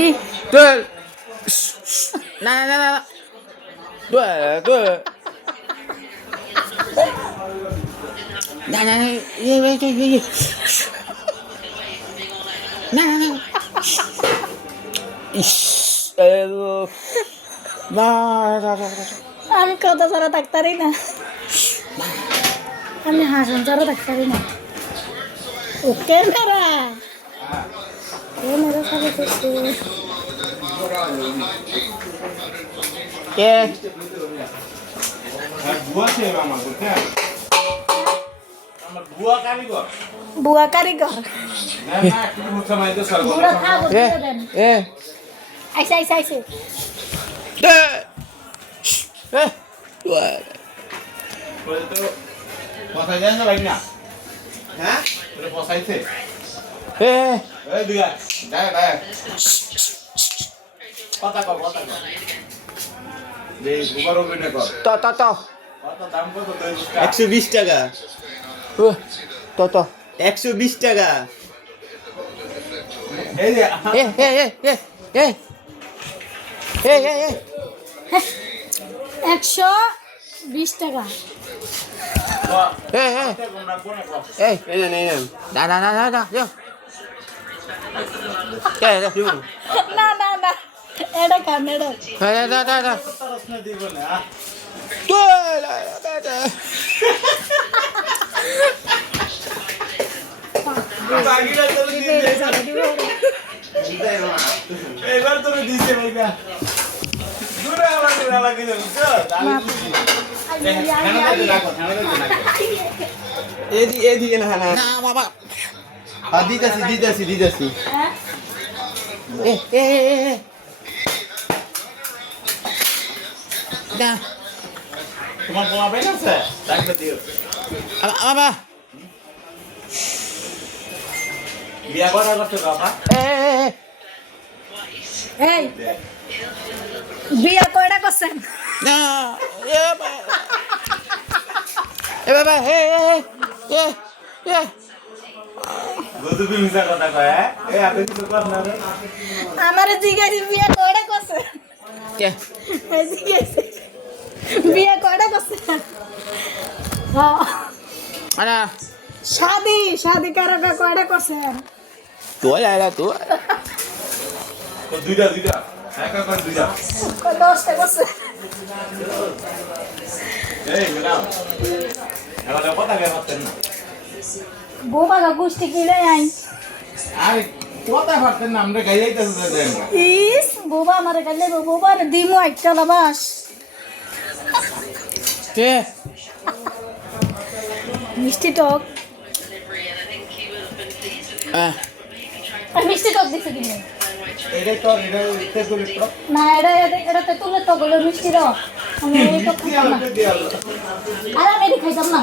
对，来，对，来，来，আমি কথা ছাড়া থাকতারি না, আমি হাসন ছাড়া থাকতারি না। ও ক্যামেরা চালু করছে। বুয়া কারিগর বুড়া খাবো দেন। আইসে তো 120 টাকা, তো 120 টাকা। 120 টাকা। না এটা কান এটা এবার তুমি দিছে ভাইয়া দূরে লাগে এদিকে না বাবা দিতেছি তোমার পোলা পাই আছে ডাকতে দিও বাবা বিয়া করা করতে বাবা এই বিয়া কয়টা করছেন? না বাবা গদু বিমিসা কথা কয় আপনি কিছু কর না রে আমারে জিজ্ঞাসা বিয়া কয়টা করছেন? বিয়া কয়টা করছেন? শাদি কারকা কয়টা করছেন? তুই দুইটা একা কর দুইটা 10টা করছেন। এই ম্যাডাম এবার কথা বলতেন না বোবাগা গোষ্ঠী কিনে আই আরে কথা বলতেন না আমরা গাই যাইতেছে দেন ইস বোবা আমারে কালে বোবার দিমু একটা লাবাস মিষ্টি টক মিষ্টি টক দিছে কিনে এটাই তো এটা তেতুল টক না এটা তেতুলের টক হলো মিষ্টি টক আমি এই টক খাই না আর আমি এটা খাইতাম না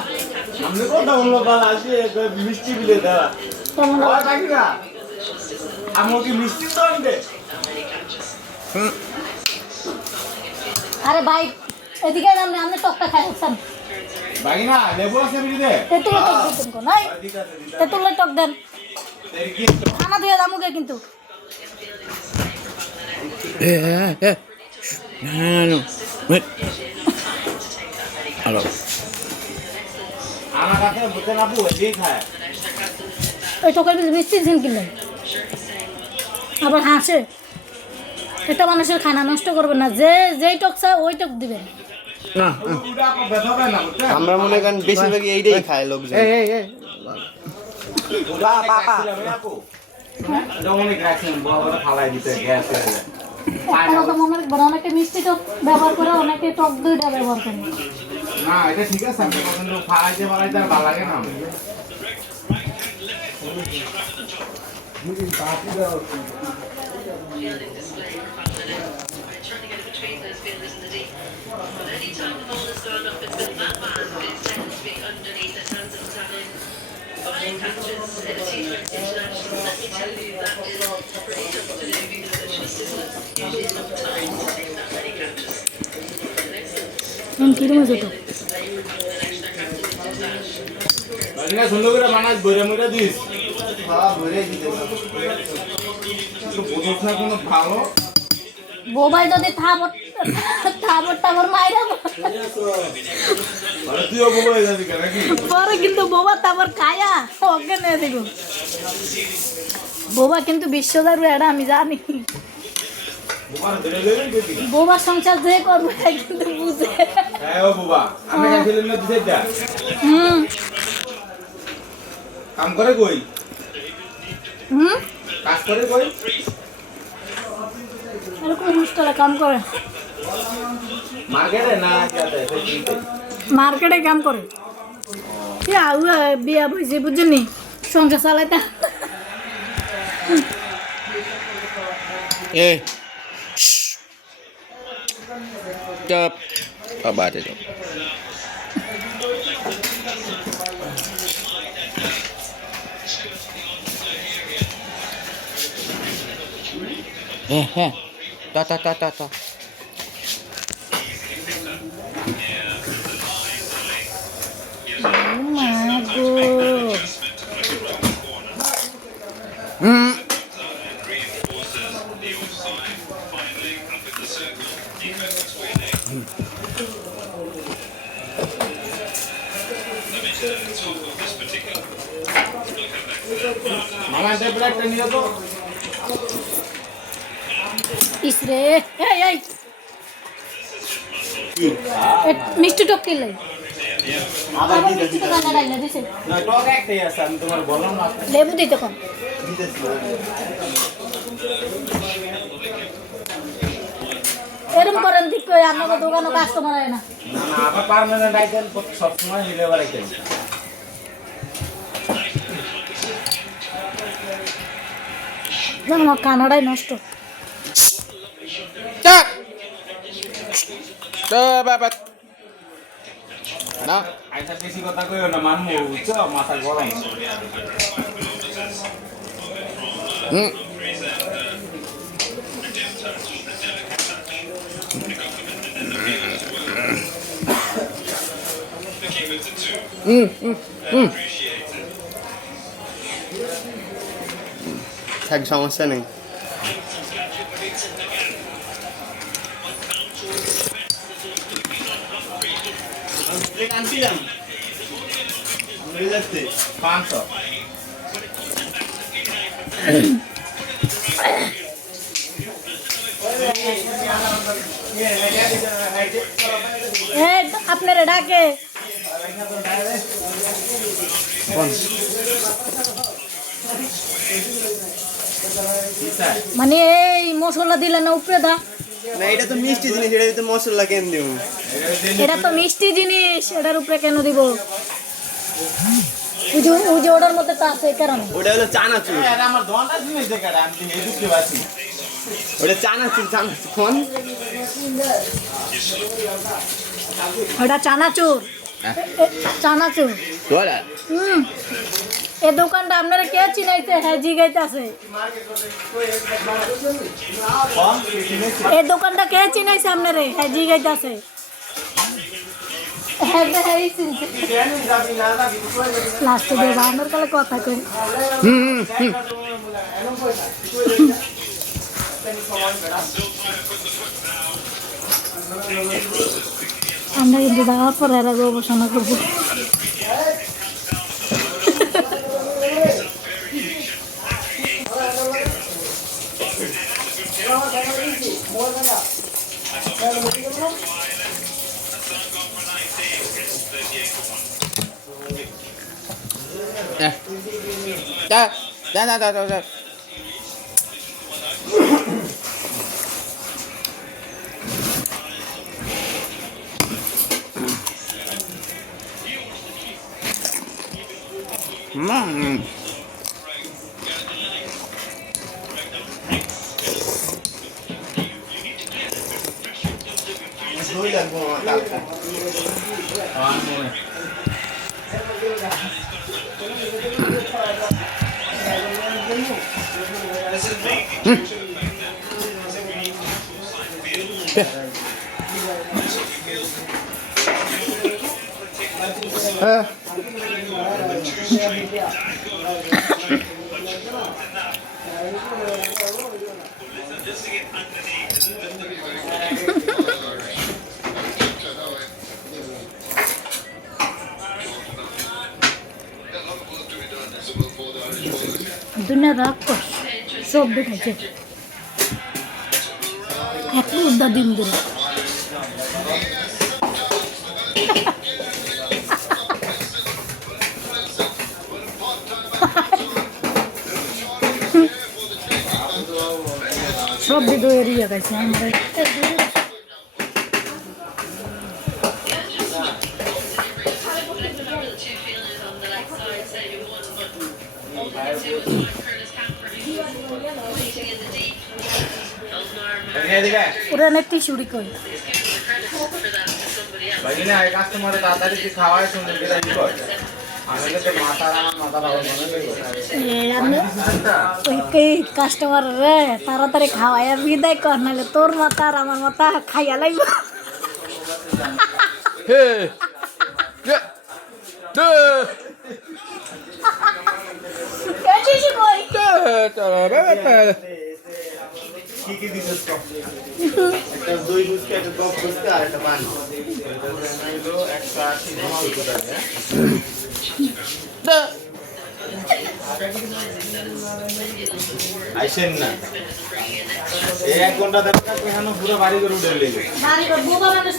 हमने কথা বললো বাল আসি মিষ্টি বিলে দেওয়া কেমন ওই বাকি না আমাকে মিষ্টি তো আনবে আরে ভাই এদিকে আমি টকটা খাই আসতাম বাকি না লেবু আছে বিলে তেতুলের টক দিতেন কো নাই তেতুলের টক দেন খানা দিয়ে দামুকে কিন্তু হ্যালো আমার কাছে বুঝতে না পু এই খায় ওই টকের মিষ্টি ঝিল কিনলেন আবার হাসে এটা মানুষের খানা নষ্ট করবেন না যেই টক চায় ওই টক দিবেন আমরা মনে করেন বেশিরভাগই এইটাই খায় লোকজন অনেকে মিষ্টি টক ব্যবহার করে অনেকে টক দুইটা ব্যবহার করে না এটা ঠিক আছে ফালাইতে আর ভালো লাগে না কিরম হয়েছে তো সুন্দর করে বানাস বইরা মইরা দিস খাওয়া ভরে দিতে তো বোঝছ না কোনো ভালো বোবাই যদি থাবর টাবর মাইরা আরে তুইও বলো হয়ে যাবি কেন নাকি পরে কিন্তু বোবা তারপর খায়া অজ্ঞান হয়ে দিব বোবা কিন্তু বিশ্বদার এটা আমি জানি বোবার ধরে দেবে দেখি বোবা সংসার যে করবে কিন্তু বুঝে হ্যাঁ ও বাবা আমি খাইছিলাম না দিতে দা হুম কাম করে কই হুম কাজ করে কই এরকম হোস্টেলে কাম করে মার্কেটে না যাতে ফেসিতে মার্কেটে কাম করে বিয়া বইছে বুঝলি সংসার চালাইতে ê chớp ở bà thì được ê to মাগো মামা দে প্লেটটা নিয়ে তো ইসরে এই মিষ্টি টক কিলাই আবার মিষ্টি তো কানা ডাইলা দিছে না টক একটাই আছে আমি তোমার বললাম না লেবু দিতে কোন দিতেছি এরকম করেন ঠিক করে আপনাকে দোকানে কাস্টমার হয় না না না আবার পার্মানেন্ট আইটেম সব সময় ডেলিভারি আইটেম না আমার কানাডাই নষ্ট chớp chớp bà đó আইসা বেশি কথা কইও না মানমু বুঝছো মাথা গরম থাক সমস্যা নেই প্লেট আনছিলাম মিলাতে 500 এই আপনারা ডাকে মানে এই মশলা দিলে না উপরে দা না এটা তো মিষ্টি জিনিস এটা তো মশলা কেন দিব এটা তো মিষ্টি জিনিস এটার উপরে কেন দিব ওই যে ওটার মধ্যে তো আছে এই কারণে ওটা হলো চানাচুর আরে আমার দোকানটা জিনিস দেখা আমি এই দুঃখে বাসি ওটা চানাচুর কোন ওটা চানাচুর চানাচুর đó là এই দোকানটা আপনারা কে চিনাইতে হ্যাঁ জিগাইতে আছে এই দোকানটা কে চিনাইছে আপনারে হ্যাঁ জিগাইতে আছে লাস্টে দেবা আমার কালে কথা কই আমরা কিন্তু দেওয়ার পরে এরা গবেষণা করবো nè đó đó দই লাগবো কালকা দুনিয়া রাক্ষস সব দেখাচ্ছে এক মুদ্রা দিন ধরে সব ভিডিও এড়িয়ে গেছে আমরা এদিকে ওরা অনেকটাই চুরি করে ভাই না এই কাস্টমারে তাড়াতাড়ি কি খাওয়ায় শুনে দিলা কি কর আমি তো মাথা আমার মাথা ভালো মনে ওই কাস্টমার রে তাড়াতাড়ি খাওয়াই বিদায় কর নাহলে তোর মাথা আর আমার মাথা খাইয়া লাগবে হে কে তে কি দিছস তো একটা দই বুঝকে একটা টক বুঝকে আর একটা পানি এটা হলো 180 টাকা করে আইছেন না এই 1 ঘন্টা দেখা এখানে পুরো বাড়ি করে উঠে লেগে বাড়ি বোবা মানুষ